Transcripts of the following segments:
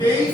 23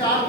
4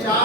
4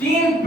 3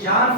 4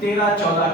13-14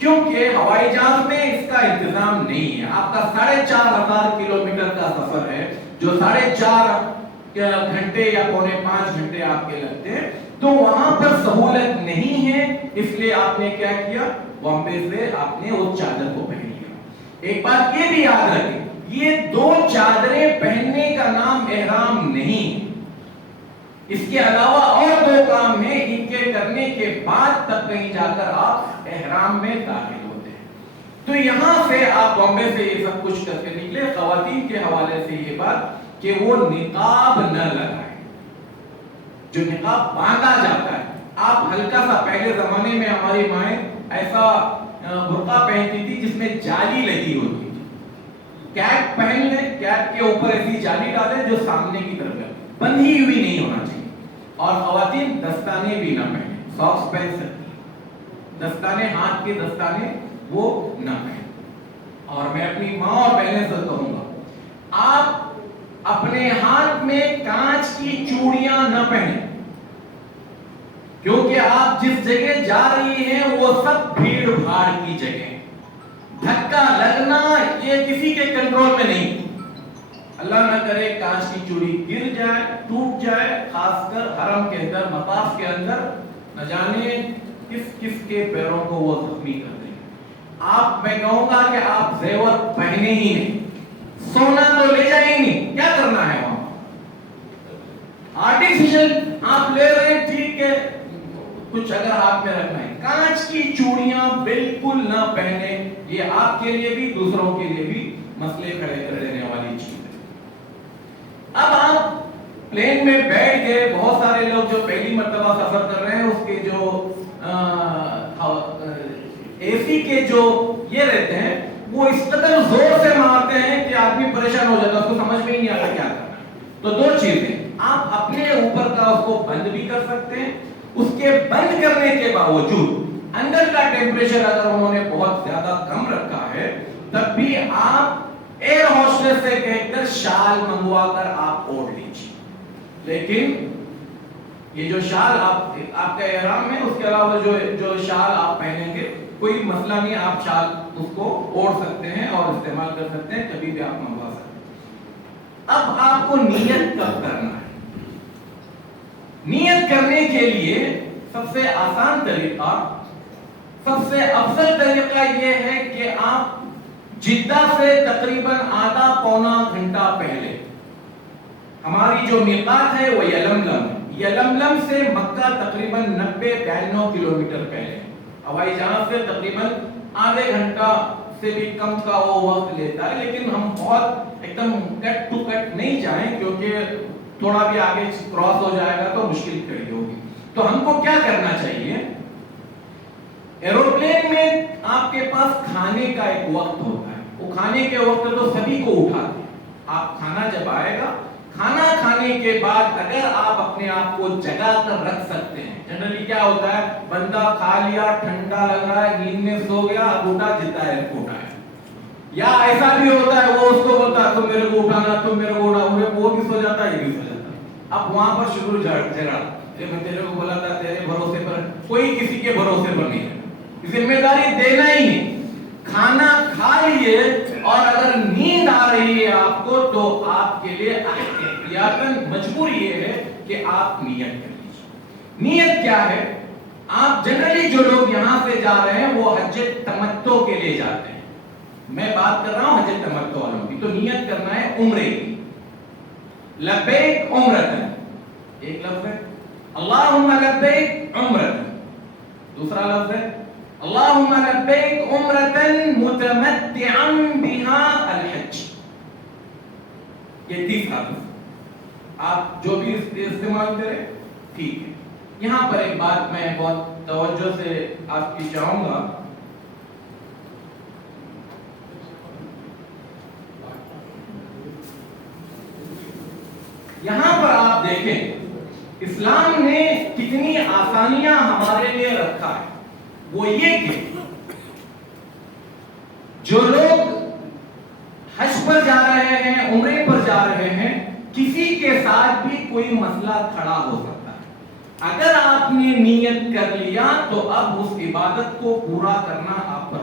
کیونکہ ہوائی جہاز میں اس کا انتظام نہیں ہے. آپ کا 4,500 کلومیٹر کا سفر ہے جو 4.5 گھنٹے یا پونے 5 گھنٹے آپ کے لگتے ہیں, تو وہاں پر سہولت نہیں ہے. اس لیے آپ نے کیا کیا, بامبے سے آپ نے اس چادر کو پہن لیا. ایک بات یہ بھی یاد رکھیں, یہ 2 چادریں پہننے کا نام احرام نہیں. اس کے علاوہ اور 2 کام ہیں, ان کے کرنے کے بعد تب کہیں جا کر آپ احرام میں داخل ہوتے ہیں. تو یہاں سے آپ بامبے سے یہ سب کچھ کر کے نکلے. خواتین کے حوالے سے یہ بات کہ وہ نقاب نہ لگائیں. جو نقاب باندھا جاتا ہے, آپ ہلکا سا, پہلے زمانے میں ہماری مائیں ایسا برقع پہنتی تھی جس میں جالی لگی ہوتی تھی. کیپ پہن لیں, کیپ کے اوپر ایسی جالی ڈالیں جو سامنے کی طرف ہے, بندھی ہوئی نہیں ہونا چاہیے. اور خواتین دستانے بھی نہ پہنیں. ساکس پہن سکتی ہیں, دستانے, ہاتھ کے دستانے وہ نہ پہنیں. اور میں اپنی ماں اور بہنیں سے کہوں گا, آپ اپنے ہاتھ میں کانچ کی چوڑیاں نہ پہنیں, کیونکہ آپ جس جگہ جا رہی ہیں وہ سب بھیڑ بھاڑ کی جگہ. دھکا لگنا یہ کسی کے کنٹرول میں نہیں. اللہ نہ کرے کانچ کی چوڑی گر جائے, ٹوٹ جائے, خاص کر حرم کے اندر, مطاف کے اندر, نہ جانے کس کس کے پیروں کو وہ زخمی کر دیں. آپ, میں کہوں گا کہ آپ زیور پہنے ہی نہیں, سونا تو لے جائیں نہیں, کیا کرنا ہے وہاں. آرٹیفیشل آپ لے رہے ہیں, ٹھیک ہے, کچھ اگر ہاتھ میں رکھنا ہے. کانچ کی چوڑیاں بالکل نہ پہنے. یہ آپ کے لیے بھی دوسروں کے لیے بھی مسئلے کھڑے کر دینے والی چیز ہے. اب آپ پلین میں بیٹھ گئے, بہت سارے لوگ جو پہلی مرتبہ سفر کر رہے ہیں اس کے جو اے سی کے جو یہ رہتے ہیں وہ اس قدر زور سے مارتے ہیں کہ آدمی پریشان ہو جاتا ہے, اس کو سمجھ میں ہی نہیں آتا کیا کرنا ہے. تو 2 چیزیں, آپ اپنے اوپر کا اس کو بند بھی کر سکتے ہیں. اس کے بند کرنے کے باوجود اندر کا ٹیمپریچر اگر انہوں نے بہت زیادہ کم رکھا ہے تب بھی آپ ایئر ہوسٹس سے کہہ کر شال منگوا کر آپ اوڑھ لیجیے. لیکن یہ جو شال آپ کا احرام ہے, اس کے علاوہ جو شال آپ پہنیں گے کوئی مسئلہ نہیں, آپ شال اس کو اوڑھ سکتے ہیں اور استعمال کر سکتے ہیں, کبھی بھی آپ منگوا سکتے ہیں. اب آپ کو نیت کب کرنا ہے؟ نیت کرنے کے لیے سب سے آسان طریقہ, سب سے افضل طریقہ یہ ہے کہ آپ جدہ سے تقریباً آدھا پونا گھنٹہ پہلے, ہماری جو میقات ہے وہ یلملم, یلملم سے مکہ تقریباً 90-92 کلومیٹر پہلے, ہوائی جہاز سے تقریباً آدھے گھنٹہ سے بھی کم کا وہ وقت لیتا ہے. لیکن ہم بہت ایک دم کٹ ٹو کٹ نہیں جائیں, کیونکہ تھوڑا بھی آگے کراس ہو جائے گا تو مشکل کھڑی ہوگی. تو ہم کو کیا کرنا چاہیے, ایروپلین میں آپ کے پاس کھانے کا ایک وقت ہوتا ہے, وہ کھانے کے وقت تو سبھی کو اٹھاتے ہیں. آپ کھانا جب آئے گا, کھانا کھانے کے بعد اگر آپ اپنے آپ کو جگا کر رکھ سکتے ہیں, جنرلی کیا ہوتا ہے, بندہ کھا لیا, ٹھنڈا لگ رہا ہے, نیند میں سو گیا, اب اٹھا جتا ہے اٹھا ہے. یا ایسا بھی ہوتا ہے وہ اس کو بولتا ہے تم میرے کو اٹھانا, تم میرے کو اٹھاؤ, وہ بھی سو جاتا ہے, یہ بھی سو جاتا ہے. اب وہاں پر شکر جھگڑا, میں تیرے کو بولا تھا تیرے بھروسے پر, کوئی کسی کے بھروسے پر نہیں ہے. ذمہ داری دینا ہی نہیں. کھانا کھا لیے اور اگر نیند آ رہی ہے آپ کو تو آپ کے لیے احتیاطاً مجبور یہ ہے کہ آپ نیت کر لیجیے. نیت کیا ہے؟ آپ جنرلی جو لوگ یہاں سے جا رہے ہیں وہ حج تمتع کے لیے جاتے ہیں, میں بات کر رہا ہوں حج تمتع والوں کی. تو نیت کرنا ہے عمرے کی, لبیک عمرتن, ایک لفظ ہے اللہم لبیک عمرتن, دوسرا لفظ ہے اللہم لبیک عمرتن متمتعا بہا الحج. یہ تیسرا لفظ آپ جو بھی استعمال کریں ٹھیک ہے. یہاں پر ایک بات میں بہت توجہ سے آپ کی چاہوں گا, یہاں پر آپ دیکھیں اسلام نے کتنی آسانیاں ہمارے لیے رکھا ہے. وہ یہ کہ جو لوگ حج پر جا رہے ہیں, عمرے پر جا رہے ہیں, کسی کے ساتھ بھی کوئی مسئلہ کھڑا ہو سکتا ہے. اگر آپ نے نیت کر لیا تو اب اس عبادت کو پورا کرنا آپ پر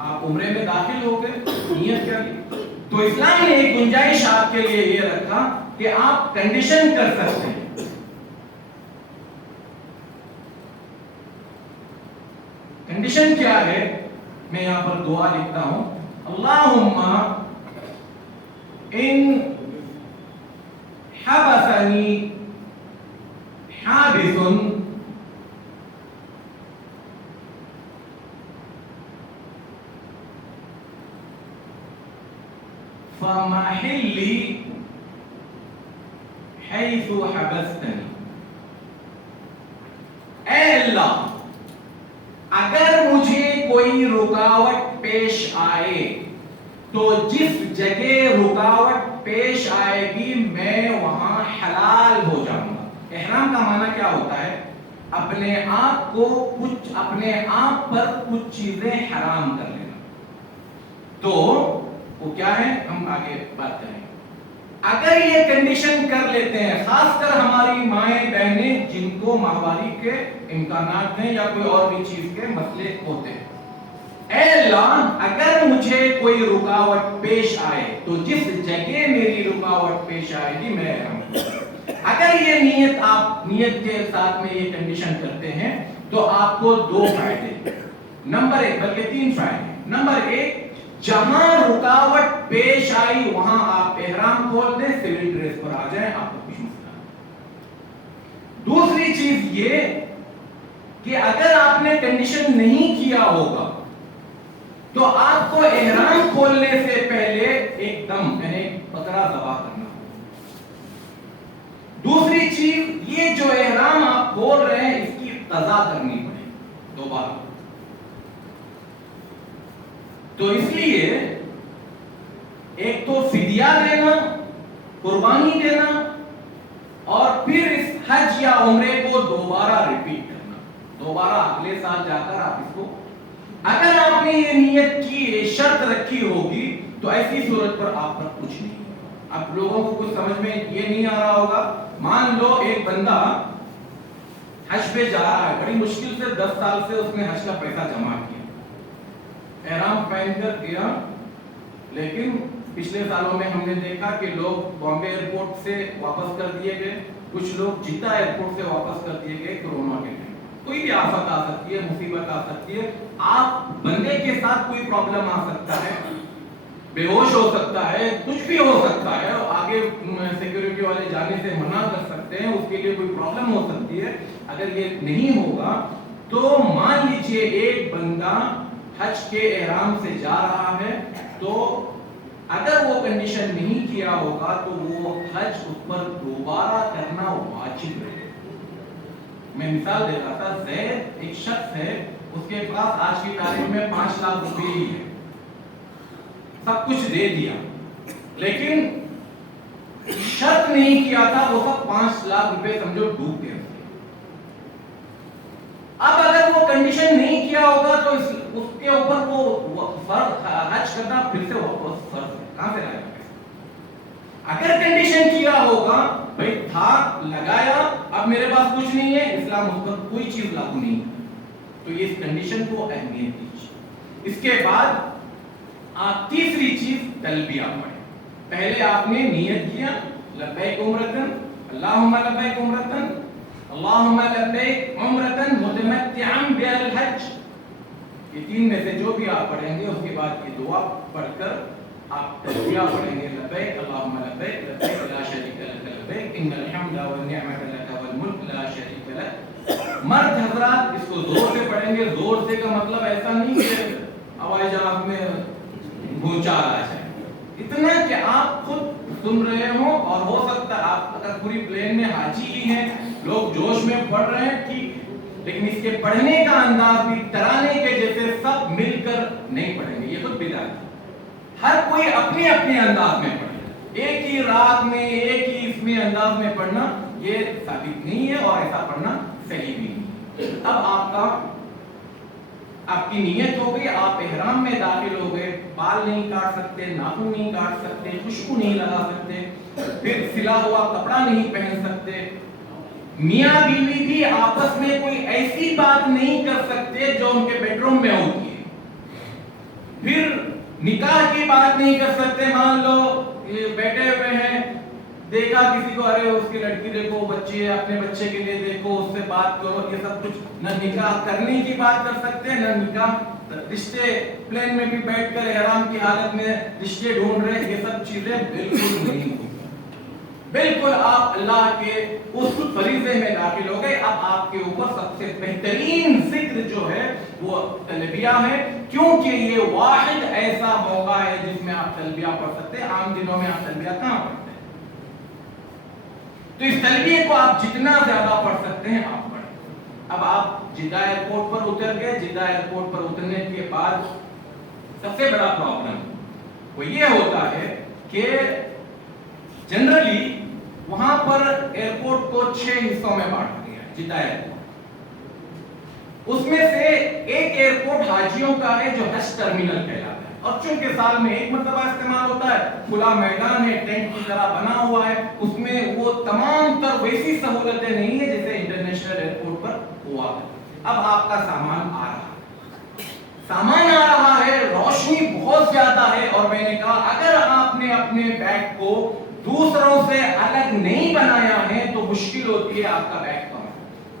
آپ عمرے میں داخل ہو گئے, نیت کر لی, تو اسلام نے ایک گنجائش آپ کے لیے یہ رکھا کہ آپ کنڈیشن کر سکتے ہیں. کنڈیشن کیا ہے؟ میں یہاں پر دعا لکھتا ہوں, اللہم ان حبسنی حابس فمحلی حیث حبستنی. اے اللہ, اگر مجھے کوئی رکاوٹ پیش آئے تو جس جگہ رکاوٹ پیش آئے گی میں وہاں حلال ہو جاؤں گا. احرام کا معنی کیا ہوتا ہے؟ اپنے آپ کو اپنے آپ پر کچھ چیزیں حرام کر لینا. تو وہ کیا ہے, ہم آگے بات کریں گے. اگر یہ کنڈیشن کر لیتے ہیں, خاص کر ہماری مائیں بہنیں جن کو ماہواری کے امکانات ہیں یا کوئی اور بھی چیز کے مسئلے ہوتے ہیں, اے اللہ اگر مجھے کوئی رکاوٹ پیش آئے تو جس جگہ میری رکاوٹ پیش آئے گی میں احرام کروں. اگر یہ آپ نیت کے ساتھ میں یہ کنڈیشن کرتے ہیں تو آپ کو 2 فائدے, نمبر 1 بلکہ 3 فائدے. نمبر 1, جہاں رکاوٹ پیش آئی وہاں آپ احرام کھول دیں, سول ڈریس پر آ جائیں, آپ کو کچھ مسئلہ نہیں. دوسری چیز یہ کہ اگر آپ نے کنڈیشن نہیں کیا ہوگا تو آپ کو احرام کھولنے سے پہلے ایک دم یعنی بکرا ذبح کرنا. دوسری چیز یہ جو احرام آپ کھول رہے ہیں اس کی قضا کرنی پڑے دوبارہ. تو اس لیے ایک تو فدیہ دینا, قربانی دینا, اور پھر اس حج یا عمرے کو دوبارہ ریپیٹ کرنا, دوبارہ اگلے سال جا کر آپ اس کو, اگر آپ نے یہ نیت کی شرط رکھی ہوگی تو ایسی صورت پر آپ پر کچھ نہیں. اب لوگوں کو کچھ سمجھ میں یہ نہیں آ رہا ہوگا, مان لو ایک بندہ حج پہ جا رہا ہے, بڑی مشکل سے 10 سال سے اس نے حج کا پیسہ جمع کیا, احرام پہن کر گیا, لیکن پچھلے سالوں میں ہم نے دیکھا کہ لوگ بامبے ایئرپورٹ سے واپس کر دیے گئے, کچھ لوگ جدہ ایئرپورٹ سے واپس کر دیے گئے کورونا کے ٹائم. کوئی بھی آفت آ سکتی ہے, مصیبت آ سکتی ہے, آپ بندے کے ساتھ کوئی پرابلم آ سکتا ہے, بے ہوش ہو سکتا ہے, کچھ بھی ہو سکتا ہے, آگے سیکیورٹی والے جانے سے منع کر سکتے ہیں, اس کے لیے کوئی پرابلم ہو سکتی ہے. اگر یہ نہیں ہوگا تو مان لیجئے ایک بندہ حج کے احرام سے جا رہا ہے, تو اگر وہ کنڈیشن نہیں کیا ہوگا تو وہ حج اس پر دوبارہ کرنا واجب ہے. میں مثال دیتا تھا, زید ایک شخص ہے, اس کے پاس آج کی تاریخ میں 5 لاکھ روپے ہی ہے, سب کچھ دے دیا, لیکن شرط نہیں کیا تھا, وہ سب 5 لاکھ روپے سمجھو ڈوب گئے. اب اگر وہ کنڈیشن نہیں کیا ہوگا تو اس کے اوپر وہ فرض حج کرنا پھر سے واپس فرض ہے, کہاں سے لائے گا؟ اگر کنڈیشن کیا ہوگا, بھائی تھا لگایا, اب میرے پاس کچھ نہیں ہے, اسلام اس پر کوئی چیز لاگو نہیں, تو یہ اس کنڈیشن کو اہمیت دیجیے. اس کے بعد آپ تیسری چیز تلبیہ پڑھیں. پہلے آپ نے نیت کیا لبیک عمرتن, اللہم لبیک عمرتن, اللہم لبیک عمرتن متمتعا بالحج. یہ 3 میں سے جو بھی آپ پڑھیں گے اس کے بعد یہ دعا پڑھ کر آپ تلبیہ پڑھیں گے, لبیک اللہم لبیک لبیک لا شریک لک لبیک ان الحمد والنعمت لک والملک لا شریک لک. مرد حضرات اس کو زور سے پڑھیں گے. زور سے کا مطلب ایسا نہیں کہ ہوائی جہاز میں بھونچال آ جائے, اتنا کہ آپ خود سن رہے ہوں, اور ہو سکتا ہے آپ اگر پوری پلین میں حاجی ہی ہیں, لوگ جوش میں پڑھ رہے ہیں, ٹھیک ہے, لیکن اس کے پڑھنے کا انداز بھی ترانے کے جیسے سب مل کر نہیں پڑھیں گے, یہ تو بدعت ہے. ہر کوئی اپنے اپنے انداز میں پڑھے, ایک ہی رات میں ایک ہی اس میں انداز میں پڑھنا یہ ثابت نہیں ہے, اور ایسا پڑھنا صحیح بھی نہیں. اب آپ کی نیت ہو گئی, آپ احرام میں داخل ہو گئے, بال نہیں کاٹ سکتے, ناخن نہیں کاٹ سکتے, خوشبو نہیں لگا سکتے, پھر سلا ہوا کپڑا نہیں پہن سکتے, میاں بیوی بھی آپس میں کوئی ایسی بات نہیں کر سکتے جو ان کے بیڈ روم میں ہوتی ہے. پھر نکاح کی بات نہیں کر سکتے. مان لو یہ بیٹھے ہوئے ہیں, دیکھا کسی کو, ارے اس کی لڑکی دیکھو, بچی ہے, اپنے بچے کے لیے دیکھو, اس سے بات کرو, یہ سب کچھ نہ نکاح کرنے کی بات کر سکتے ہیں, نہ نکاح رشتے پلین میں بھی بیٹھ کر احرام کی حالت میں رشتے ڈھونڈ رہے ہیں, یہ سب چیزیں بالکل نہیں. بالکل آپ اللہ کے اس فریضے میں داخل ہو گئے. اب آپ کے اوپر سب سے بہترین ذکر جو ہے وہ تلبیہ ہے, کیونکہ یہ واحد ایسا موقع ہے جس میں آپ تلبیہ پڑھ سکتے ہیں. عام دنوں میں آپ تلبیہ کہاں پڑھتے ہیں؟ تو اس تلبیہ کو آپ جتنا زیادہ پڑھ سکتے ہیں آپ پڑھیں. اب آپ جدہ ایئرپورٹ پر اتر گئے. جدہ ایئرپورٹ پر اترنے کے بعد سب سے بڑا پرابلم وہ یہ ہوتا ہے کہ جنرلی وہاں پر ایئرپورٹ کو 6 حصوں میں بانٹ دیا ہے. جدہ ایئرپورٹ, اس میں سے ایک ایئرپورٹ حاجیوں کا ہے جو حج ٹرمینل کہلاتا ہے, اور چونکہ سال میں ایک مرتبہ استعمال ہوتا ہے, کھلا میدان ہے, ٹینٹ کی طرح بنا ہوا ہے, اس میں وہ تمام تر ویسی سہولتیں نہیں ہیں جیسے انٹرنیشنل ایئرپورٹ پر ہوا ہے. اب آپ کا سامان آ رہا ہے, سامان آ رہا ہے, روشنی بہت زیادہ ہے, اور میں نے کہا اگر آپ نے اپنے بیگ کو دوسروں سے الگ نہیں بنایا ہے تو مشکل ہوتی ہے. آپ کا بیگ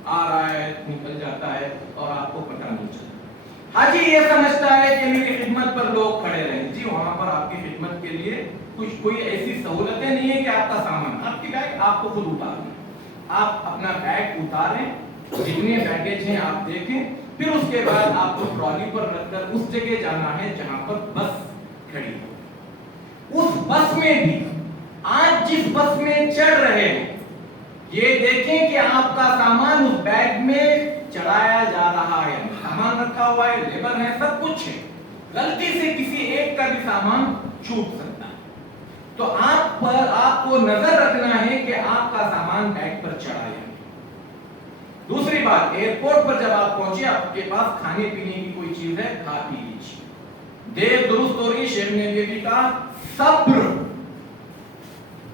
آ رہا ہے, نکل جاتا ہے اور آپ کو پتہ نہیں چلتا. حاجی یہ سمجھتا ہے کہ میری خدمت پر لوگ کھڑے رہیں. جی وہاں پر آپ کی خدمت کے لیے کوئی ایسی سہولتیں نہیں ہے کہ آپ کا سامان, آپ کی بیگ آپ کو خود اتارنا. آپ اپنا بیگ اتاریں, جتنے بیگیج ہیں آپ دیکھیں, پھر اس کے بعد آپ کو ٹرالی پر رکھ کر اس جگہ جانا ہے جہاں پر بس کھڑی ہو. اس بس میں بھی آج جس بس میں چڑھ رہے ہیں یہ دیکھیں کہ آپ کا سامان اس بیگ میں چڑھایا جا رہا ہے, سامان رکھا ہوا ہے, لیبر ہے, سب کچھ ہے. غلطی سے کسی ایک کا بھی سامان چھوٹ سکتا ہے. تو آپ کو نظر رکھنا ہے کہ آپ کا سامان بیگ پر چڑھا ہے. دوسری بات, ایئرپورٹ پر جب آپ پہنچے آپ کے پاس کھانے پینے کی کوئی چیز ہے, کھا پی لیجیے. دیر درست ہو رہی, شیخ نے یہ بھی کہا صبر,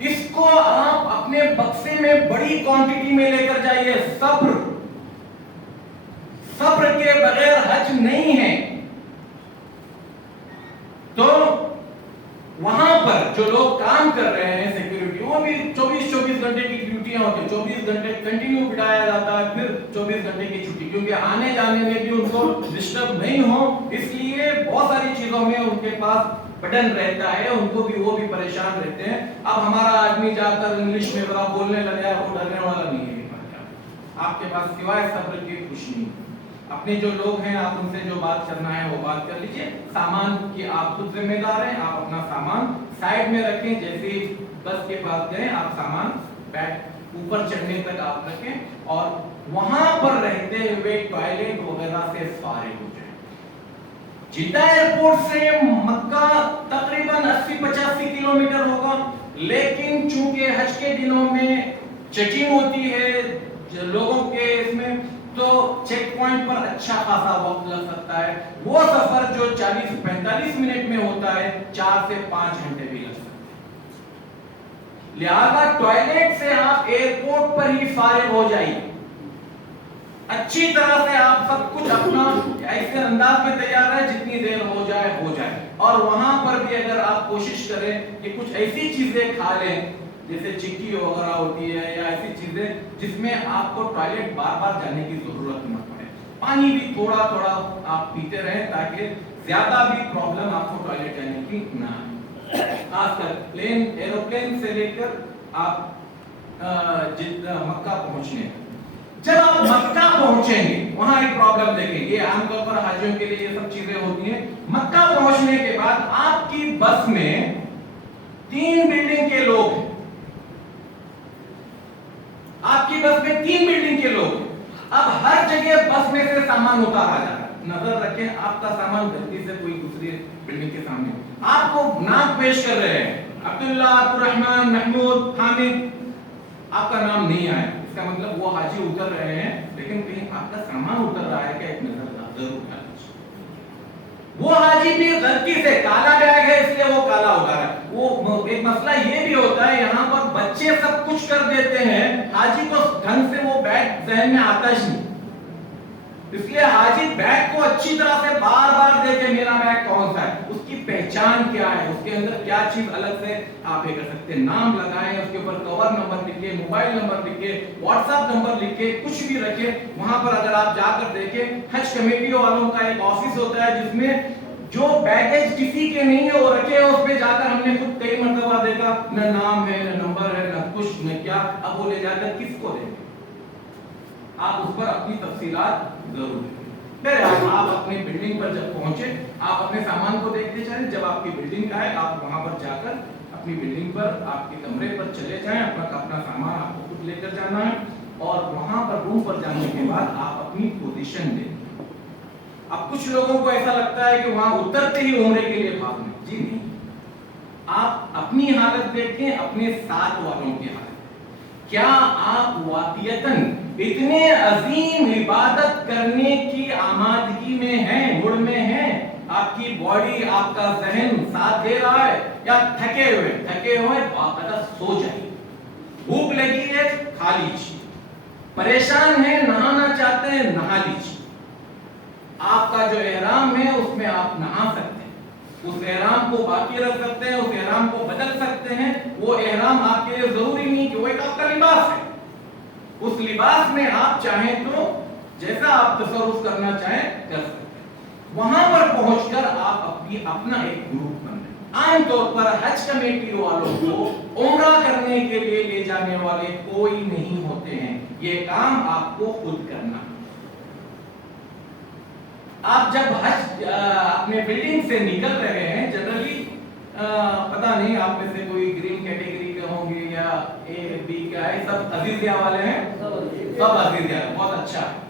اس کو آپ اپنے بکسے میں بڑی کوانٹٹی میں لے کر جائیے. صبر, صبر کے بغیر حج نہیں ہے. تو وہاں پر جو لوگ کام کر رہے ہیں سیکیورٹی, وہ بھی 24 گھنٹے کی ڈیوٹیاں ہوتی ہیں, 24 گھنٹے کنٹینیو بٹھایا جاتا ہے, پھر 24 گھنٹے کی چھٹی, کیونکہ آنے جانے میں بھی ان کو ڈسٹرب نہیں ہو, اس لیے بہت ساری چیزوں میں ان کے پاس بٹن رہتا ہے, ان کو بھی وہ بھی پریشان رہتے ہیں. اب ہمارا آدمی جا کر انگلش میں ذرا بولنے لگا, وہ ڈرنے والا نہیں ہے. آپ کے پاس سوائے صبر کی کچھ نہیں. اپنے جو لوگ ہیں آپ ان سے جو بات کرنا ہے وہ بات کر لیجئے. سامان کی آپ خود ذمہ دار ہیں, آپ اپنا سامان سائڈ میں رکھیں. جیسے بس کے پاس گئے آپ سامان بیگ اوپر چڑھنے تک آپ رکھیں, اور وہاں پر رہتے ہوئے ٹوائلٹ وغیرہ سے فارغ ہو جائیں. جدہ ایئرپورٹ سے مکہ تقریباً 80-85 کلومیٹر ہوگا, لیکن چونکہ حج کے دنوں میں چیکنگ ہوتی ہے لوگوں کے اس میں, تو چیک پوائنٹ پر اچھا خاصا وقت لگ سکتا ہے. وہ سفر جو 40-45 منٹ میں ہوتا ہے 4 سے 5 گھنٹے بھی لگ سکتے ہیں. لہذا ٹوائلٹ سے آپ ایئرپورٹ پر ہی فارغ ہو جائیے. اچھی طرح سے آپ سب کچھ اپنا ایسے انداز میں تیار ہے جتنی دیر ہو جائے. اور وہاں پر بھی اگر آپ کوشش کریں کہ کچھ ایسی چیزیں کھا لیں جیسے چکی وغیرہ ہوتی ہے, یا ایسی چیزیں جس میں آپ کو ٹوائلٹ بار بار جانے کی ضرورت نہ پڑے. پانی بھی تھوڑا تھوڑا آپ پیتے رہیں تاکہ زیادہ بھی پرابلم آپ کو ٹوائلٹ جانے کی نہ آئے. خاص کر ایروپلین سے لے کر آپ مکہ پہنچنے, جب آپ مکہ پہنچیں گے وہاں ایک پرابلم دیکھیں. یہ عام طور پر حاجیوں کے لیے یہ سب چیزیں ہوتی ہیں. مکہ پہنچنے کے بعد آپ کی بس میں 3 بلڈنگ کے لوگ ہیں. آپ کی بس میں 3 بلڈنگ کے لوگ ہیں. اب ہر جگہ بس میں سے سامان اتارا جا رہا ہے. نظر رکھیں آپ کا سامان غلطی سے کوئی دوسری بلڈنگ کے سامنے, آپ کو نام پیش کر رہے ہیں عبداللہ, عبدالرحمن, محمود, حامد, آپ کا نام نہیں آیا. اس کا مطلب وہ حاجی اتر رہے ہیں لیکن کہیں آپ کا سامان اتر رہا ہے کہ ایک نظر ضرور ڈالیں. وہ حاجی بھی غلطی سے کالا بیگ ہے اس لیے وہ کالا اتارا ہے. وہ ایک مسئلہ یہ بھی ہوتا ہے یہاں پر بچے سب کچھ کر دیتے ہیں, حاجی کو ڈھنگ سے وہ بیگ ذہن میں آتا ہی نہیں, اس لیے حاجی بیگ کو اچھی طرح سے بار بار دیکھیں میرا بیگ کون سا ہے، اس کی پہچان کیا ہے، اس کے اندر کیا چیز الگ سے آپ یہ کر سکتے ہیں، نام لگائیں، اس کے اوپر کور نمبر لکھیں، موبائل نمبر لکھیں، واٹس ایپ نمبر لکھیں، کچھ بھی رکھیں. وہاں پر اگر آپ جا کر دیکھیں حج کمیٹی والوں کا ایک آفس ہوتا ہے جس میں جو بیگیج کسی کے نہیں ہے وہ رکھے، اس پہ جا کر ہم نے خود کئی مرتبہ دیکھا نہ نام ہے نہ نمبر ہے نہ کچھ نہ کیا. اب وہ لے جا کر کس کو دیں گے؟ آپ اس پر اپنی تفصیلات ضرور دیں. آپ اپنی بلڈنگ پر جب پہنچے آپ اپنے سامان کو دیکھتے چلیں. جب آپ کی بلڈنگ آئے آپ وہاں پر جا کر اپنی بلڈنگ پر آپ کے کمرے پر چلے جائیں. اپنا سامان آپ کو خود لے کر جانا ہے اور وہاں پر روم پر جانے کے بعد آپ اپنی پوزیشن دیں. اب کچھ لوگوں کو ایسا لگتا ہے کہ وہاں اترتے ہی عمرے کے لیے بھاگنا. جی نہیں، آپ اپنی حالت دیکھیں، اپنے ساتھ والوں کی حالت. کیا آپ واقعتاً اتنے عظیم عبادت کرنے کی آمادگی میں ہیں، موڈ میں ہیں؟ آپ کی باڈی آپ کا ذہن ساتھ دے رہا ہے یا تھکے ہوئے باقاعدہ سو جائیے. بھوک لگی ہے کھا لیجیے، پریشان ہیں نہانا چاہتے ہیں نہا لیجیے. آپ کا جو احرام ہے اس میں آپ نہا سکتے ہیں، اس احرام کو باقی رکھ سکتے ہیں، اس احرام کو بدل سکتے ہیں. وہ احرام آپ کے لیے ضروری نہیں کہ وہ ایک آپ کا لباس ہے. اس لباس میں آپ چاہیں تو جیسا آپ تصرف کرنا چاہیں کر سکتے ہیں. وہاں پر پہنچ کر آپ اپنا ایک گروپ بن رہے ہیں. عام طور پر حج کمیٹی والوں کو عمرہ کرنے کے لیے لے جانے والے کوئی نہیں ہوتے ہیں. یہ کام آپ کو خود کرنا. آپ جب حج اپنے بلڈنگ سے نکل رہے ہیں جنرلی پتہ نہیں آپ میں سے کوئی گرین کیٹیگری کے ہوں گے یا اے بی کا ہے، سب عزیزیہ والے ہیں، سب عزیزیہ. بہت اچھا ہے.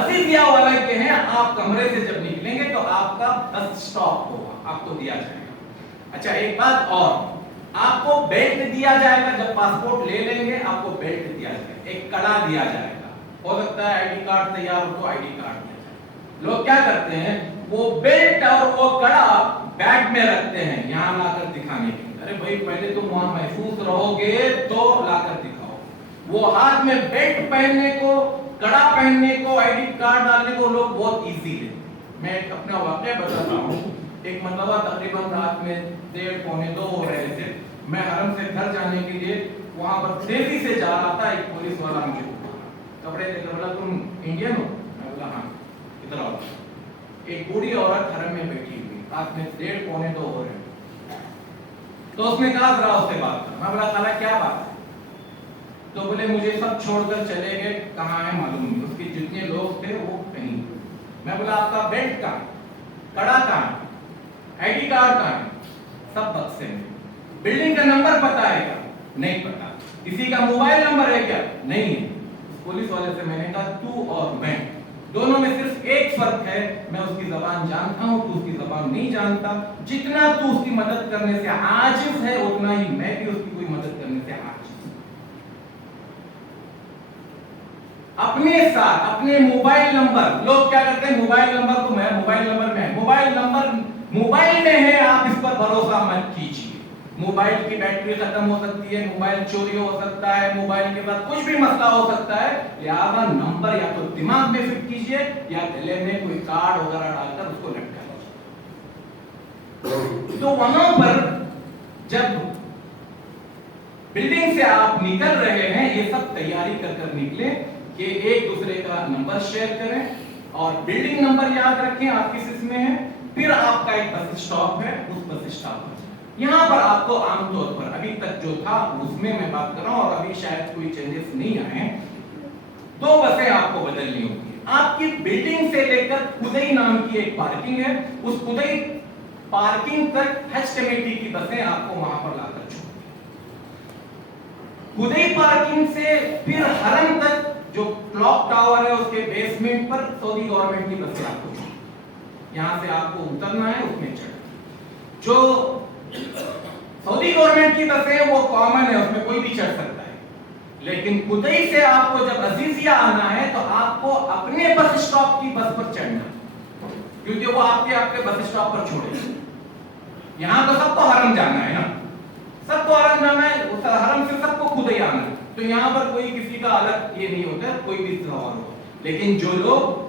عزیزیہ والے کے ہیں. آپ کمرے سے جب نکلیں گے تو آپ کا بس سٹاپ ہوگا، آپ کو دیا جائے گا. اچھا ایک بات اور، آپ کو بیلٹ دیا جائے گا. جب پاسپورٹ لے لیں گے آپ کو بیلٹ دیا جائے گا، ایک کڑا دیا جائے گا. ہو سکتا ہے آئی ڈی کارڈ تیار ہو تو آئی ڈی کارڈ دیا جائے. لوگ کیا کرتے ہیں وہ بیلٹ اور وہ کڑا بیگ میں رکھتے ہیں یہاں لا کر دکھانے کے لیے. ارے بھائی پہلے تم وہاں محفوظ رہو گے تو لا کر دکھاؤ. وہ ہاتھ میں بیلٹ پہننے کو، کڑا پہننے کو، آئی ڈی کارڈ ڈالنے کو لوگ بہت ایزی لیتے. میں ایک اپنا واقعہ بتاتا ہوں. ایک مرتبہ تقریباً رات میں 1:30-2 ہو رہے تھے. میں حرم سے گھر جانے کے لیے وہاں پر تیزی سے جا رہا تھا. ایک پولیس والا مجھے کپڑے دے کر بولا تم انڈین ہو؟ میں بولا ہاں. ادھر آؤ. ایک بوڑھی عورت حرم میں بیٹھی ہوئی، رات میں 1:30-2 ہو رہے ہیں. تو اس نے کہا ذرا اس سے بات کر. میں بولا خالہ کیا بات ہے؟ تو بولے مجھے سب چھوڑ کر چلے گئے، کہاں ہے معلوم نہیں. اس کے جتنے لوگ تھے وہ کہیں. میں بولا آپ کا بیلٹ کہاں، کڑا کہاں، آئی ڈی کارڈ کہاں؟ سب بکسے میں. بلڈنگ کا نمبر پتا ہے کیا؟ نہیں پتا. کسی کا موبائل نمبر ہے کیا؟ نہیں ہے. پولیس والے سے میں نے کہا تو اور میں دونوں میں صرف ایک فرق ہے، میں اس کی زبان جانتا ہوں تو اس کی زبان نہیں جانتا. جتنا تو اس کی مدد کرنے سے عاجز ہے اتنا ہی میں بھی اس کی کوئی مدد کرنے سے عاجز. اپنے ساتھ اپنے موبائل نمبر، لوگ کیا کرتے ہیں موبائل نمبر تو میں موبائل نمبر میں، موبائل نمبر موبائل میں ہے، آپ اس پر بھروسہ مت کیجیے. موبائل کی بیٹری ختم ہو سکتی ہے، موبائل چوری ہو سکتا ہے، موبائل کے ساتھ کچھ بھی مسئلہ ہو سکتا ہے. لہذا نمبر یا تو دماغ میں فٹ کیجیے یا گلے میں کوئی کارڈ وغیرہ ڈال کر اس کو لٹکا دیجیے. تو وہاں پر جب بلڈنگ سے آپ نکل رہے ہیں یہ سب تیاری کر کر نکلیں کہ ایک دوسرے کا نمبر شیئر کریں اور بلڈنگ نمبر یاد رکھیں آپ کس اس میں ہے. پھر آپ کا ایک بس اسٹاپ ہے، اس بس اسٹاپ پر یہاں پر آپ کو عام طور پر ابھی تک جو تھا اس میں بات کر رہا ہوں اور ابھی شاید کوئی چینجز نہیں آئے ہیں. 2 بسیں آپ کو بدلنی ہوگی. آپ کی بلڈنگ سے لے کر خدئی نام کی ایک پارکنگ ہے، اس خدئی پارکنگ تک حج کمیٹی کی بسیں آپ کو وہاں پر لا کر چھوڑیں. خدئی پارکنگ سے پھر حرم تک جو کلاک ٹاور ہے اس کے بیسمنٹ پر سعودی گورنمنٹ کی بسیں آپ کو چھوڑیں. یہاں سے آپ کو اترنا ہے، اس میں چڑھنا. جو سعودی گورنمنٹ کی بسیں وہ کامن ہے، اس میں کوئی بھی چڑھ سکتا ہے. لیکن خدئی سے آپ کو جب عزیزیہ آنا ہے تو آپ کو اپنے بس اسٹاپ کی بس پر چڑھنا ہے کیونکہ وہ آپ کے بس اسٹاپ پر چھوڑے گا. یہاں تو سب کو حرم جانا ہے نا، سب کو حرم جانا ہے، حرم سے سب کو خدئی آنا ہے. تو یہاں پر کوئی کسی کا الگ یہ نہیں ہوتا ہے، کوئی بھی سوال ہو. لیکن جو لوگ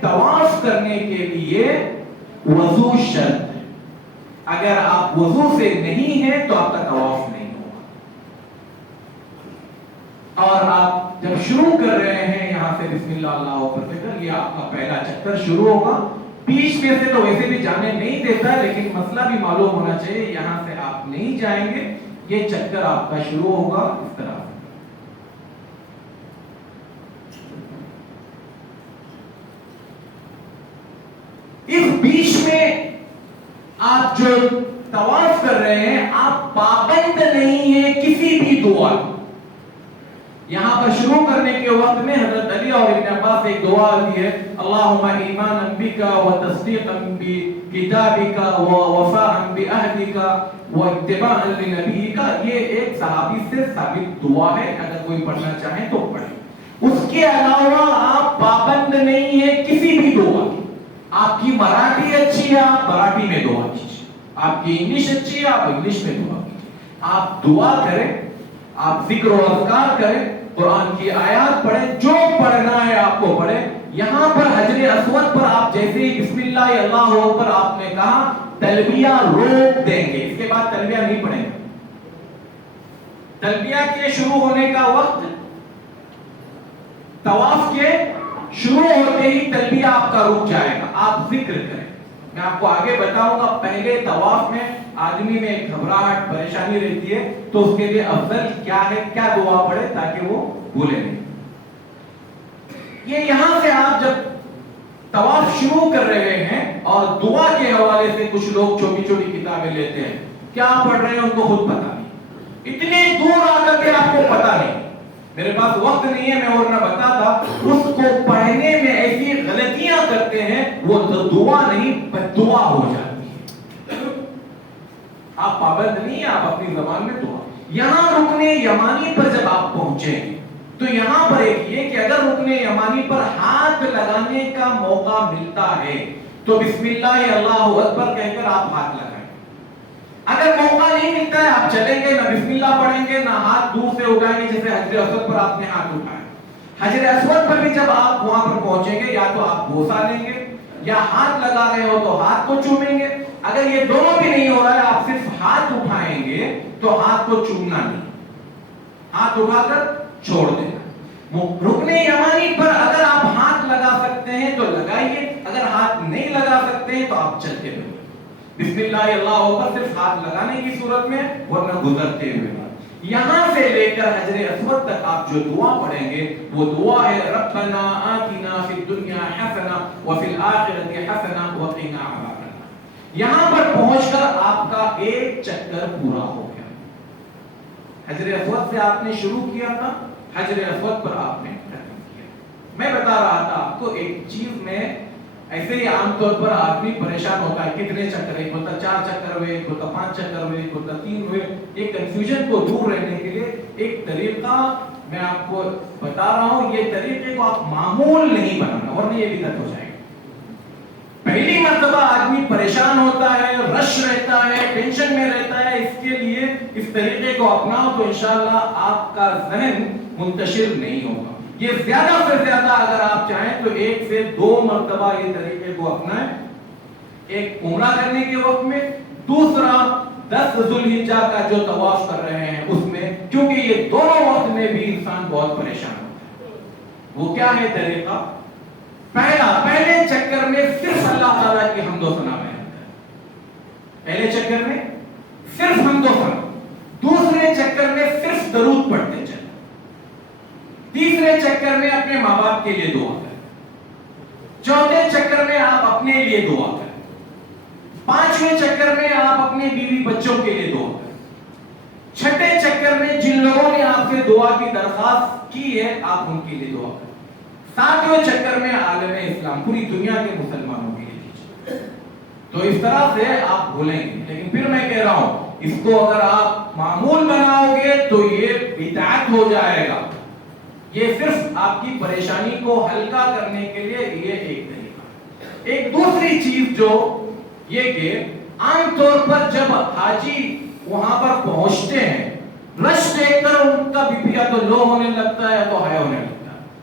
طواف کرنے کے لیے وضو شرط ہے. اگر آپ وضو سے نہیں ہیں تو آپ کا طواف نہیں ہوگا. اور آپ جب شروع کر رہے ہیں یہاں سے بسم اللہ اللہ اکبر، یہ آپ کا پہلا چکر شروع ہوگا. بیچ میں سے تو ویسے بھی جانے نہیں دیتا، لیکن مسئلہ بھی معلوم ہونا چاہیے، یہاں سے آپ نہیں جائیں گے، یہ چکر آپ کا شروع ہوگا اس طرح. اس بیچ میں آپ جو طواف کر رہے ہیں آپ پابند نہیں ہیں کسی بھی دعا. یہاں پر شروع کرنے کے وقت میں حضرت علی اور ابن عباس ایک دعا دی ہے، اللہم ایمانا بک و تصدیقا بکتابک و وفاء بعہدک و اتباعا لنبیک. یہ ایک صحابی سے ثابت دعا ہے، اگر کوئی پڑھنا چاہیں تو پڑھیں. اس کے علاوہ آپ پابند نہیں ہیں کسی بھی دعا کی. آپ کی مراٹھی اچھی ہے آپ مراٹھی میں دعا کیجیے، آپ کی انگلش اچھی ہے آپ انگلش میں دعا کیجیے. آپ دعا کریں، آپ ذکر و اذکار کریں، قرآن کی آیات پڑھیں، جو پڑھنا ہے آپ کو پڑھیں. یہاں پر حجر اسود پر آپ جیسے ہی بسم اللہ اللہ اکبر آپ نے کہا، تلبیہ روک دیں گے، اس کے بعد تلبیہ نہیں پڑھیں گے. تلبیہ کے شروع ہونے کا وقت طواف کے شروع ہوتے ہی تلبیہ آپ کا رک جائے گا. آپ ذکر کریں. میں آپ کو آگے بتاؤں گا. پہلے طواف میں آدمی میں ایک گھبراہٹ پریشانی رہتی ہے، تو اس کے لیے افضل کیا ہے، کیا دعا پڑھے تاکہ وہ بھولے نہیں. یہ یہاں سے آپ جب طواف شروع کر رہے ہیں اور دعا کے حوالے سے کچھ لوگ چھوٹی چھوٹی کتابیں لیتے ہیں، کیا پڑھ رہے ہیں ان کو خود پتا نہیں. اتنے دور آ کر کے آپ کو پتا نہیں. میرے پاس وقت نہیں ہے، میں اور نہ بتاتا. اس کو پڑھنے میں ایسی غلطیاں کرتے ہیں، وہ دعا نہیں بددعا ہو جاتی ہے. آپ پابند نہیں ہیں، آپ اپنی زبان میں دعا. یہاں رکن یمانی پر جب آپ پہنچے تو یہاں پر ایک یہ کہ اگر رکن یمانی پر ہاتھ لگانے کا موقع ملتا ہے تو بسم اللہ اللہ اکبر کہہ کر آپ ہاتھ لگائیں. اگر موقع نہیں ملتا ہے آپ چلیں گے، نہ بسم اللہ پڑھیں گے، نہ ہاتھ دور سے اٹھائیں گے جیسے حجر اسود پر آپ نے ہاتھ اٹھائے. حجر اسود پر بھی جب آپ وہاں پر پہنچیں گے یا تو آپ بوسہ لیں گے یا ہاتھ لگا رہے ہو تو ہاتھ کو چومیں گے. اگر یہ دونوں بھی نہیں ہو رہا ہے، آپ صرف ہاتھ اٹھائیں گے تو ہاتھ کو چومنا نہیں، ہاتھ اٹھا کر چھوڑ دینا. رکن یمانی پر اگر آپ ہاتھ لگا سکتے ہیں تو لگائیے، اگر ہاتھ نہیں لگا سکتے ہیں تو آپ چلتے رہیے. بسم اللہ اللہ اکبر صرف ہاتھ لگانے کی صورت میں، ورنہ گزرتے ہوئے. یہاں سے لے کر حجر اسود تک آپ جو دعا پڑھیں گے وہ دعا ہے ربنا آتنا فی الدنیا حسنہ وفی الآخرۃ حسنہ وقنا عذاب النار. یہاں پر پہنچ کر آپ کا ایک چکر پورا ہو گیا. حجر اسود سے آپ نے شروع کیا تھا، حجر اسود پر آپ نے ختم کیا. میں بتا رہا تھا آپ کو ایک چیز میں ایسے ہی عام طور پر آدمی پریشان ہوتا ہے، کتنے چکر، ایک ہوتا 4 چکر ہوئے، ایک ہوتا 5 چکر ہوئے، ایک ہوتا 3 ہوئے. ایک کنفیوژن کو دور رہنے کے لیے ایک طریقہ میں آپ کو بتا رہا ہوں. یہ طریقے کو آپ معمول نہیں بنانا ورنہ یہ بدعت ہو جائے گا. پہلی مرتبہ آدمی پریشان ہوتا ہے، رش رہتا ہے، ٹینشن میں رہتا ہے. اس کے لیے اس طریقے کو اپناؤ تو انشاءاللہ آپ کا ذہن منتشر نہیں ہوگا. یہ زیادہ سے زیادہ اگر آپ چاہیں تو 1 سے 2 مرتبہ یہ طریقے کو اپنائیں. ایک عمرہ کرنے کے وقت میں، دوسرا 10 ذوالحجہ کا جو طواف کر رہے ہیں اس میں، کیونکہ یہ دونوں وقت میں بھی انسان بہت پریشان ہوتا ہے. وہ کیا ہے طریقہ؟ پہلے چکر میں صرف اللہ تعالیٰ کی حمد و ثنا بیان کریں. پہلے چکر میں صرف حمد و ثنا، دوسرے چکر میں صرف درود پڑھتے چلیں، تیسرے چکر میں اپنے ماں باپ کے لیے دعا کریں، چوتھے چکر میں آپ اپنے لیے دعا کریں، 5ویں چکر میں آپ اپنے بیوی بچوں کے لیے دعا کریں، 6ٹھے چکر میں جن لوگوں نے آپ سے دعا کی درخواست کی ہے آپ ان کے لیے دعا کریں، 7ویں چکر میں عالم اسلام پوری دنیا کے مسلمانوں کے لیے دیجیے. تو اس طرح سے آپ بھولیں گے. لیکن پھر میں کہہ رہا ہوں اس کو اگر آپ معمول بناؤ گے تو یہ بدعت ہو جائے گا. یہ صرف آپ کی پریشانی کو ہلکا کرنے کے لیے یہ ایک طریقہ. ایک دوسری چیز جو یہ کہ عام طور پر جب حاجی وہاں پر پہنچتے ہیں رش دیکھ کر ان کا بی پی یا تو لو ہونے لگتا ہے یا تو ہائی ہونے لگتا ہے.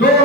2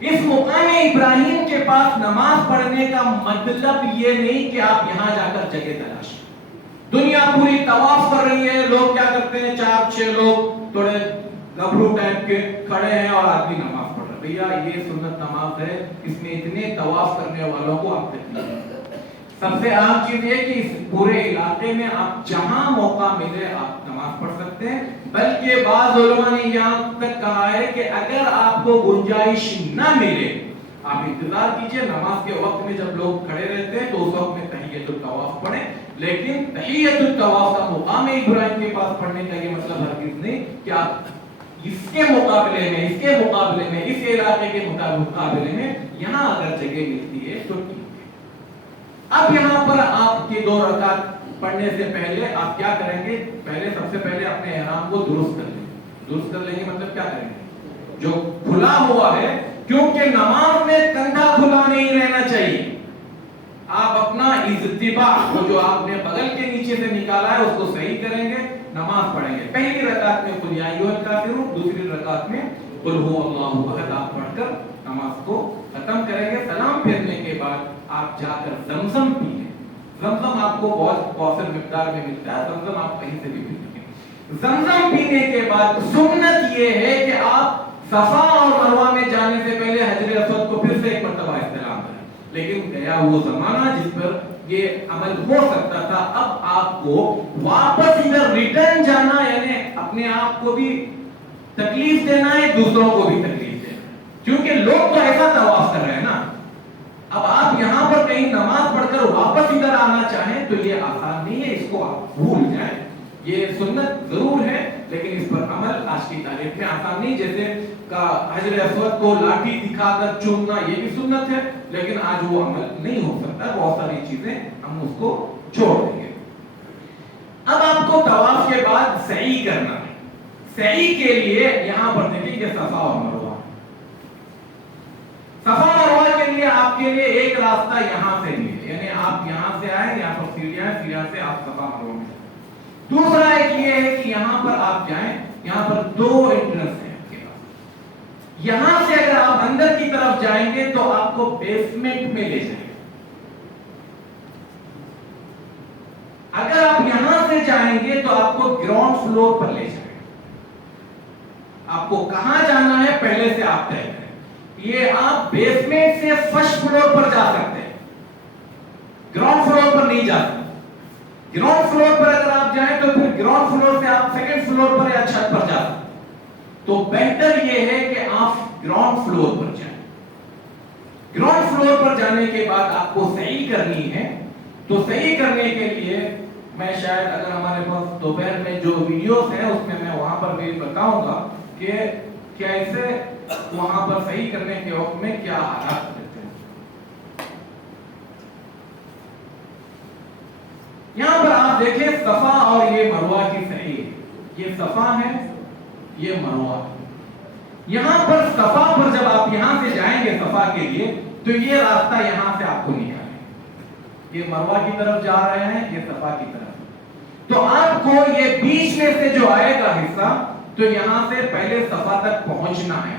اس مقام ابراہیم کے پاس نماز پڑھنے کا مطلب یہ نہیں کہ آپ یہاں جا کر جگہ تلاشیں. دنیا پوری طواف کر رہی ہے, لوگ کیا کرتے ہیں, 4-6 لوگ تھوڑے گبرو ٹائپ کے کھڑے ہیں اور آدمی نماز پڑھ رہا ہے. بھیا یہ سنت نماز ہے, اس میں اتنے طواف کرنے والوں کو آپ تکلیف ہے. سب سے اہم چیز یہ کہ اس پورے علاقے میں آپ جہاں موقع ملے آپ نماز پڑھ سکتے ہیں. بلکہ بعض علماء نے یہاں تک کہا ہے کہ اگر آپ کو گنجائش نہ ملے آپ انتظار کیجئے, نماز کے وقت میں جب لوگ کھڑے رہتے ہیں تو اس وقت میں تحیۃ الطواف پڑھیں. لیکن تحیۃ الطواف کا مقام ابراہیم کے پاس پڑھنے کا یہ مطلب ہرگز نہیں کہ آپ اس کے مقابلے میں اس علاقے کے مقابلے میں یہاں اگر جگہ ملتی ہے تو ٹھیک ہے. اب یہاں پر آپ کی 2 رکعت پڑھنے سے پہلے آپ کیا کریں گے, سب سے پہلے اپنے احرام کو درست کر لیں. درست کر لیں گے مطلب کیا کریں گے, جو کھلا ہوا ہے, کیونکہ نماز میں کندھا کھلا نہیں رہنا چاہیے. آپ اپنا اضطباع کو جو آپ نے بغل کے نیچے سے نکالا ہے اس کو صحیح کریں گے, نماز پڑھیں گے. پہلی رکعت میں قل یا ایھا الکافرون, دوسری رکعت میں قل هو اللہ احد آپ پڑھ کر نماز کو ختم کریں گے. سلام پھیرنے کے بعد آپ جا کر زمزم پیئیں. زمزم آپ کو بہت کوثر مقدار میں ملتا ہے, زمزم آپ کہیں سے بھی پی سکتے ہیں. زمزم پینے کے بعد سنت یہ ہے کہ آپ صفا اور مروہ میں جانے سے پہلے حجر اسود کو پھر سے ایک مرتبہ استلام کریں. لیکن گیا وہ زمانہ جس پر یہ عمل ہو سکتا تھا. اب آپ کو واپس ادھر ریٹرن جانا یعنی اپنے آپ کو بھی تکلیف دینا ہے, دوسروں کو بھی تکلیف دینا ہے, کیونکہ لوگ تو ایسا طواف کر رہے ہیں نا. اب آپ یہاں پر کہیں نماز پڑھ کر واپس ادھر آنا چاہیں تو یہ آسان نہیں ہے, اس کو آپ بھول جائیں. یہ سنت ضرور ہے لیکن اس پر عمل آج کی تاریخ میں آسان نہیں. جیسے حجر اسود کو لاٹھی دکھا کر چومنا یہ بھی سنت ہے, لیکن آج وہ عمل نہیں ہو سکتا. بہت ساری چیزیں ہم اس کو چھوڑ دیں گے. اب آپ کو طواف کے بعد سعی کرنا ہے. سعی کے لیے یہاں پر دیکھیں کہ صفا اور مروہ, صفا مروہ کے لیے آپ کے لیے ایک راستہ یہاں سے بھی ہے, یعنی آپ یہاں سے آئیں, یہاں پر سیڑھیاں ہیں, سیڑھیاں سے آپ صفا مروہ میں. دوسرا ایک یہ ہے کہ یہاں پر آپ جائیں, یہاں پر 2 انٹرنس ہیں آپ کے پاس. یہاں سے اگر آپ اندر کی طرف جائیں گے تو آپ کو بیسمنٹ میں لے جائیں گے. اگر آپ یہاں سے جائیں گے تو آپ کو گراؤنڈ فلور پر لے جائیں گے. آپ کو کہاں جانا ہے پہلے سے آپ طے کریں. یہ آپ بیسمنٹ سے فرسٹ فلور پر جا سکتے ہیں, گراؤنڈ فلور پر نہیں جا سکتے. گراؤنڈ فلور پر اگر آپ جائیں تو پھر گراؤنڈ فلور سے آپ سیکنڈ فلور پر یا چھت پر جا سکتے ہیں. تو بہتر یہ ہے کہ آپ گراؤنڈ فلور پر جائیں. گراؤنڈ فلور پر جانے کے بعد آپ کو صحیح کرنی ہے. تو صحیح کرنے کے لیے میں شاید اگر ہمارے پاس دوپہر میں جو ویڈیوز ہیں اس میں وہاں پر بھی بتاؤں گا کہ کیسے وہاں پر صحیح کرنے کے وقت میں کیا حالات رہتے ہیں. یہاں پر آپ دیکھیں صفا اور یہ مروہ کی صحیح ہے. یہ صفا ہے, یہ مروہ ہے. یہاں پر صفا پر جب آپ یہاں سے جائیں گے صفا کے لیے تو یہ راستہ یہاں سے آپ کو نکالے. یہ مروہ کی طرف جا رہے ہیں, یہ صفا کی طرف. تو آپ کو یہ بیچ میں سے جو آئے گا حصہ تو یہاں سے پہلے صفا تک پہنچنا ہے.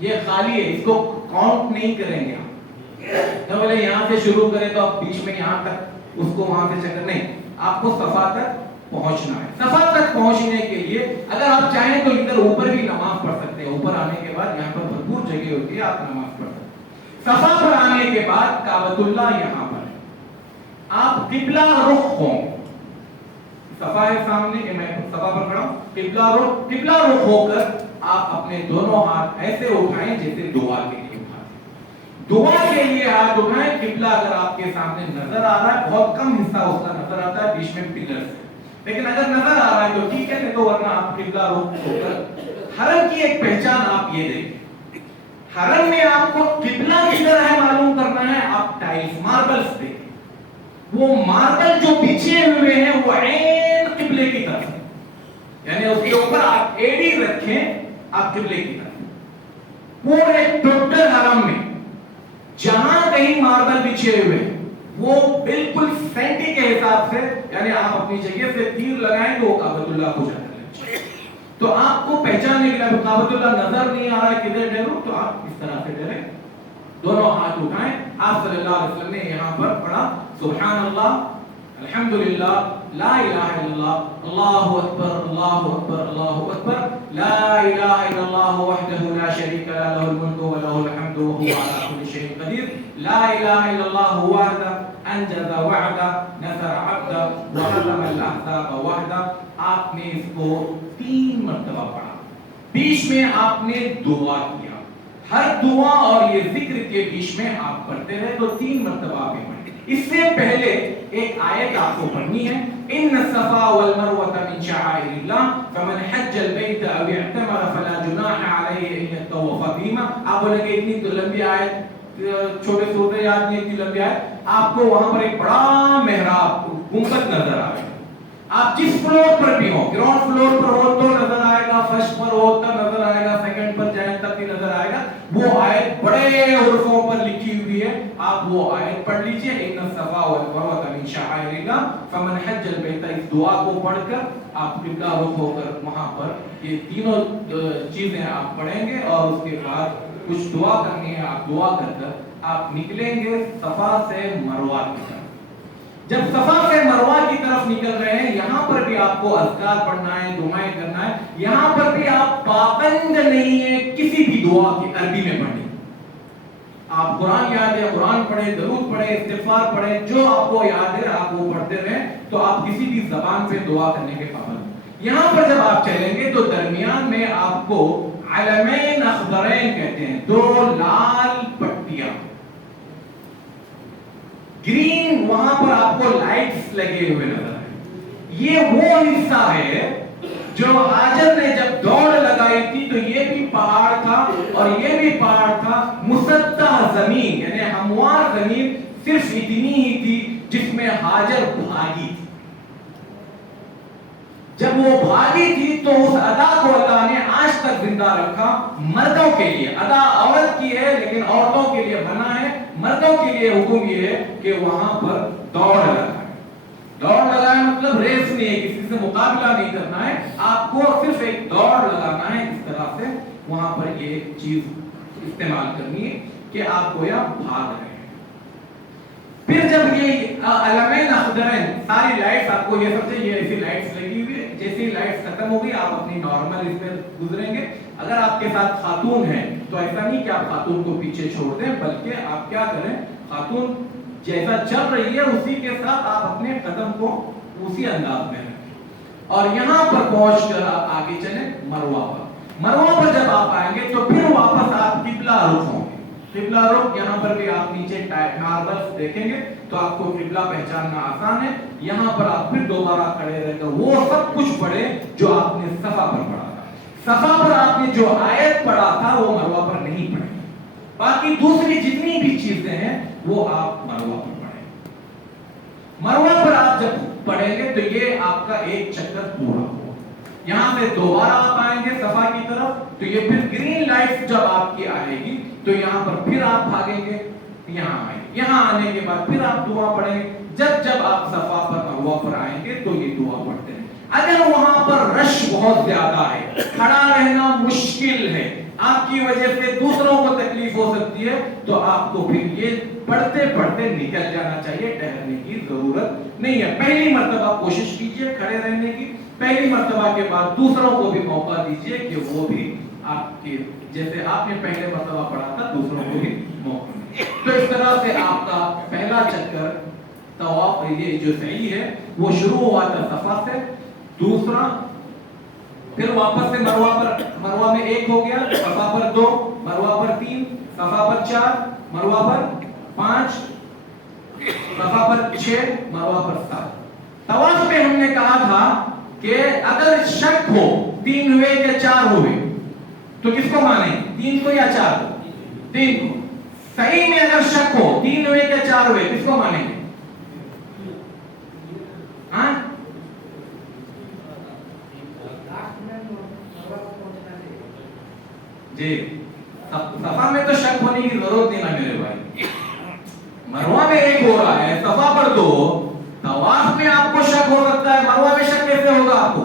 یہ خالی ہے, اس کو کاؤنٹ نہیں کریں گے آپ. تو بولے یہاں سے شروع کریں تو آپ بیچ میں یہاں تک اس کو وہاں سے چکر نہیں, آپ کو صفا تک پہنچنا ہے. صفا تک پہنچنے کے لیے اگر آپ چاہیں تو ادھر اوپر بھی نماز پڑھ سکتے ہیں. اوپر آنے کے بعد یہاں پر بھرپور جگہ ہوتی ہے, آپ نماز پڑھ سکتے ہیں. صفا پر آنے کے بعد کعبۃ اللہ یہاں پر ہے. آپ قبلہ رخ ہوں. صفا ہے سامنے کہ میں صفا پر کھڑا ہوں, قبلہ رخ ہو کر آپ اپنے دونوں ہاتھ ایسے اٹھائیں جیسے دعا کے لیے اٹھاتے. دعا کے لیے ہاتھ اٹھائیں. قبلہ اگر آپ کے سامنے نظر آ رہا ہے, بہت کم حصہ اس کا نظر آتا ہے بیچ میں پلر سے, لیکن اگر نظر آ رہا ہے تو ٹھیک ہے, نہیں تو ورنہ آپ قبلہ رخ ہو کر. حرم کی ایک پہچان آپ یہ دیکھیں, حرم میں آپ کو قبلہ کدھر ہے معلوم کرنا ہے. آپ ٹائلز ماربلز دیکھیں, وہ ماربل جو بچھے ہوئے ہیں وہ عین قبلے کی طرف ہے, یعنی اس کے اوپر آپ ایڑی رکھیں, آپ قبلے کی طرف. پورے ٹوٹل حرم میں جہاں کہیں ماربل بچھے ہوئے وہ بالکل سینٹی کے حساب سے, یعنی آپ اپنی جگہ سے تیر لگائیں تو وہ کعبۃ اللہ کو جا کر لگے. تو آپ کو پہچاننے کے لیے کعبۃ اللہ نظر نہیں آ رہا ہے کدھر ڈرو تو آپ اس طرح سے ڈریں, دونوں ہاتھ اٹھائیں. آپ صلی اللہ علیہ وسلم نے یہاں پر پڑھا سبحان اللہ الحمدللہ لا الہ الا اللہ اللہ اکبر اللہ اکبر اللہ اکبر لا الہ الا اللہ وحدہ لا شریک له له الملک وله الحمد وهو على كل شيء قدیر لا الہ الا اللہ وحدہ انجز وعدہ نصر عبدہ وهزم الاحزاب وحدہ. آپ نے اس کو 3 مرتبہ پڑھا, بیچ میں آپ نے دعا کیا, ہر دعا اور یہ ذکر کے بیچ میں آپ پڑھتے رہے تو 3 مرتبہ آپ پڑھیں. اس سے پہلے ایک آیت آپ کو پڑھنی ہے ان الصفا والمروة من شعائر الله فمن حج البيت او اعتمر فلا جناح عليه ان يطوف بهما. آپ بولیں گے اتنی لمبی آیت چھوٹے سورے یاد نہیں, اتنی لمبی آیت. آپ کو وہاں پر ایک بڑا محراب گنبد نظر آئے گا. آپ جس فلور پر بھی ہو, گراؤنڈ فلور پر ہو تو نظر آئے گا, فرسٹ پر ہو تب نظر آئے گا, سیکنڈ پر جائیں تب بھی نظر آئے گا. وہ آیت بڑے حروفوں پر لکھی ہوئی ہے, آپ وہ آیت پڑھ لیجئے ان الصفا والمروة من شعائر الله فمن حج البيت. اس دعا کو پڑھ کر آپ قبلہ رخ ہو کر وہاں پر یہ تینوں چیزیں آپ پڑھیں گے اور اس کے بعد کچھ دعا کرنی ہے. آپ دعا کر کر آپ نکلیں گے صفا سے مروہ کی طرف. جب صفا سے مروہ کی طرف نکل رہے ہیں یہاں پر بھی آپ کو اذکار پڑھنا ہے, دعائیں کرنا ہے. یہاں پر بھی آپ پابند نہیں ہیں کسی بھی دعا کی عربی میں پڑھنے. آپ قرآن یاد ہے قرآن پڑھیں, درود پڑھیں, استغفار پڑھیں, جو آپ کو یاد ہے آپ وہ پڑھتے رہیں. تو آپ کسی بھی زبان پہ دعا کرنے کے پابند. یہاں پر جب آپ چلیں گے تو درمیان میں آپ کو علمین اخضرین کہتے ہیں, 2 لال پٹیاں گرین, وہاں پر آپ کو لائٹس لگے ہوئے نظر آئے. یہ وہ حصہ ہے جو حاجر نے جب دوڑ لگائی تھی تو یہ بھی پہاڑ تھا اور یہ بھی پہاڑ تھا, مسطح زمین یعنی ہموار زمین صرف اتنی ہی تھی جس میں حاجر بھاگی تھی. جب وہ بھاگی تھی تو اس ادا کو اللہ نے آج تک زندہ رکھا مردوں کے لیے. ادا عورت کی ہے لیکن عورتوں کے لیے بنا ہے. مردوں کے لیے حکم یہ ہے کہ وہاں پر دوڑ لگائیں. دوڑ لگائیں مطلب ریس نہیں ہے, کسی سے مقابلہ نہیں کرنا ہے, آپ کو صرف ایک دوڑ لگانا ہے. اس طرح سے وہاں پر یہ چیز استعمال کرنی ہے کہ آپ گویا بھاگ رہے ہیں. پھر جب یہ علمین اخضرین ساری لائٹس آپ کو یہ سمجھے یہ ایسی لائٹس لگی ہوئی ہے, جیسی لائٹس ختم ہو گئی آپ اپنی نارمل اس میں گزریں گے. اگر آپ کے ساتھ خاتون ہے تو ایسا نہیں کہ آپ خاتون کو پیچھے چھوڑ دیں, بلکہ آپ کیا کریں, خاتون جیسا چل رہی ہے اسی کے ساتھ آپ اپنے قدم کو اسی انداز میں رکھیں. اور یہاں پر پہنچ کر آپ آگے چلیں مروہ پر. مروہ پر جب آپ آئیں گے تو پھر واپس آپ قبلہ رخ ہوں گے. قبلہ رخ یہاں پر بھی آپ نیچے ماربلز دیکھیں گے تو آپ کو قبلہ پہچاننا آسان ہے. یہاں پر آپ پھر دوبارہ کھڑے رہ کر وہ سب کچھ پڑھیں جو آپ نے صفا پر پڑھا تھا. صفا پر آپ نے جو آیت پڑھا تھا وہ مروہ پر نہیں پڑھی. باقی دوسری جتنی بھی چیزیں ہیں وہ آپ مروہ پر پڑھیں. مروہ پر آپ جب پڑھیں گے تو یہ آپ کا ایک چکر پورا ہو. یہاں سے دوبارہ آپ آئیں گے صفا کی طرف تو یہ پھر گرین لائٹ جب آپ کی آئے گی تو یہاں پر پھر آپ بھاگیں گے, یہاں آئیں گے. یہاں آنے کے بعد پھر آپ دعا پڑھیں گے. جب آپ صفا پر مروہ پر آئیں گے تو یہ دعا پڑھتے ہیں. اگر وہاں پر رش بہت زیادہ ہے, کھڑا رہنا مشکل ہے, آپ کی وجہ سے دوسروں کو تکلیف ہو سکتی ہے, تو آپ کو پھر یہ پڑھتے پڑھتے نکل جانا چاہیے, ٹھہرنے کی ضرورت نہیں ہے. پہلی مرتبہ کوشش کیجئے کھڑے رہنے کی, پہلی مرتبہ کے بعد دوسروں کو بھی موقع دیجئے کہ وہ بھی آپ کے جیسے آپ نے پہلے مرتبہ پڑھا تھا دوسروں کو بھی موقع دیں. تو اس طرح سے آپ کا پہلا چکر طواف یہ جو صحیح ہے وہ شروع ہوا تھا صفا سے, دوسرا پھر واپس سے مروہ میں 1 ہو گیا, صفا پر 2, مروہ پر 3, صفا پر 4, مروہ پر 5, صفا پر 6, مروہ پر 7. طواف میں ہم نے کہا تھا کہ اگر شک ہو 3 ہوئے یا 4 ہوئے تو کس کو مانیں, 3 کو یا 4 کو, 3 کو. صحیح میں اگر شک ہو 3 ہوئے یا 4 ہوئے کس کو مانیں گے, ہاں جی. صفا میں تو شک ہونے کی ضرورت نہیں نا میرے بھائی, مروہ میں 1 ہو رہا ہے, صفا پر 2, طواف میں آپ کو شک ہو سکتا ہے, مروہ میں شک کیسے ہوگا آپ کو,